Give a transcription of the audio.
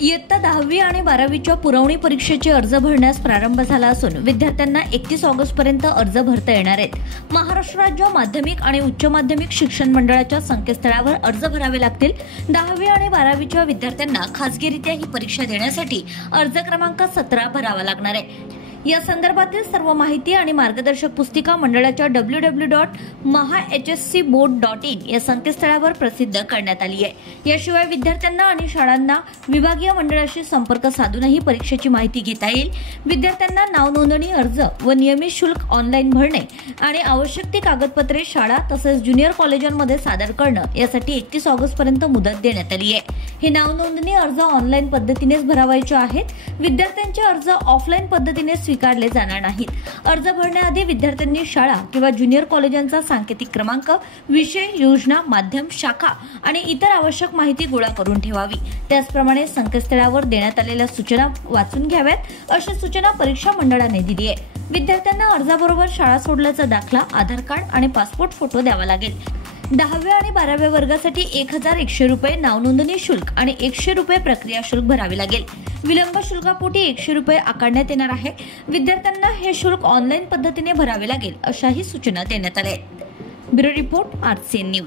इयत्ता 10वी आणि 12वीच्या पुरवणी परीक्षेचे अर्ज भरण्यास प्रारंभ झाला असून विद्यार्थ्यांना 31 ऑगस्टपर्यंत अर्ज भरता येणार आहेत। महाराष्ट्र राज्य माध्यमिक आणि उच्च माध्यमिक शिक्षण मंडळाच्या संकेतस्थळावर अर्ज भरावे लागतील। 10वी आणि 12वीच्या विद्यार्थ्यांना खासगीरित्या ही परीक्षा देण्यासाठी अर्ज क्रमांक 17 भरावा लागणार आहे। या संदर्भातील सर्व माहिती आणि मार्गदर्शक पुस्तिका मंडळाच्या www.mahhscboard.in या संकेतस्थळावर प्रसिद्ध करण्यात आली आहे। याशिवाय विद्यार्थ्यांना आणि शाळांना विभागीय मंडळाशी संपर्क साधूनही परीक्षेची माहिती घेता येईल। विद्यार्थ्यांना नाव नोंदणी अर्ज व नियमित शुल्क ऑनलाईन भरणे आणि आवश्यक ती कागदपत्रे शाळा तसेच ज्युनियर कॉलेजांमध्ये सादर करणं यासाठी 31 ऑगस्टपर्यंत मुदत देण्यात आली आहे। हे नाव नोंदणी अर्ज ऑनलाईन पद्धतीनेच भरावायचे आहेत। विद्यार्थ्यांचे अर्ज ऑफलाईन पद्धतीने स्वीकारले जाणार नाहीत। अर्ज भरण्याआधी विद्यार्थ्यांनी शाळा किंवा ज्युनियर कॉलेजांचा सांकेतिक क्रमांक, विषय, योजना, माध्यम, शाखा आणि इतर आवश्यक माहिती गोळा करून ठेवावी। त्याचप्रमाणे संकेतस्थळावर देण्यात आलेल्या सूचना वाचून घ्याव्यात अशी सूचना परीक्षा मंडळाने दिली आहे। विद्यार्थ्यांना अर्जाबरोबर शाळा सोडल्याचा दाखला, आधार कार्ड आणि पासपोर्ट फोटो द्यावा लागेल। 10वी आणि 12व्या वर्गासाठी 1100 रुपये नाव नोंदणी शुल्क आणि 100 रुपये प्रक्रिया शुल्क भरावे लागेल। विलंब शुल्कापोटी 100 रुपये आकारण्यात येणार आहे। विद्यार्थ्यांना हे शुल्क ऑनलाईन पद्धतीने भरावे लागेल अशाही सूचना देण्यात आल्या आहेत। Bureau report, RCN news.